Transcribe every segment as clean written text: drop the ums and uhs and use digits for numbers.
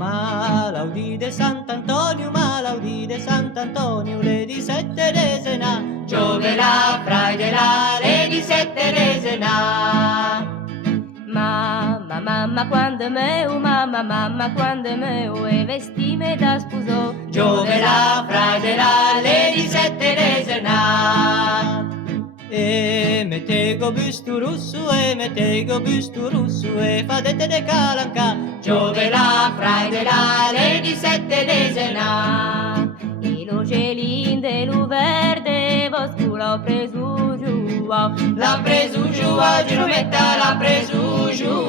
Malaudì de Sant'Antonio, malaudì de Sant'Antonio, le di sette resena, gioverà fra de là, le di sette resena. Mamma, mamma, quando meu, mamma, mamma, quando meu, e vestime da sposo, Gioverà fra de là, le di sette resena. E mettego busto russo, e mettego busto russo, e fadete de calanca, gioverà fra de là, le di sette resena. e lo gelin de lu verde, voscu l'ho preso giù, L'ha preso giù, Girometta l'ha preso giù.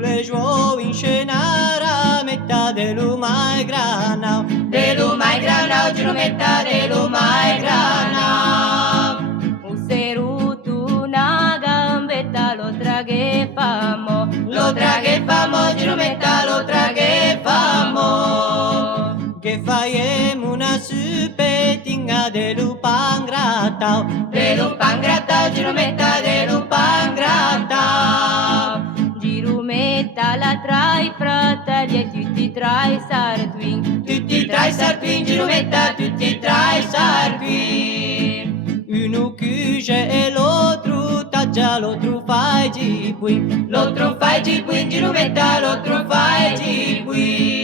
Le giuo in scenara, metà de lumai granau, de lumai granau, Girometta de lumai granau. un seruto una gambetta, lo traghe famo, Girometta lo traghe famo. Che faiemo una suppetinga de lupan grattau, Girometta de lupan grattau. Girumetta la tra i fratelli e tutti tra i sartuin, Tutti tra i sartuin, Girometta, tutti tra i sartuin. Uno cuce e l'altro taggia, l'altro fai gipuin, Girometta, l'altro fai gipuin.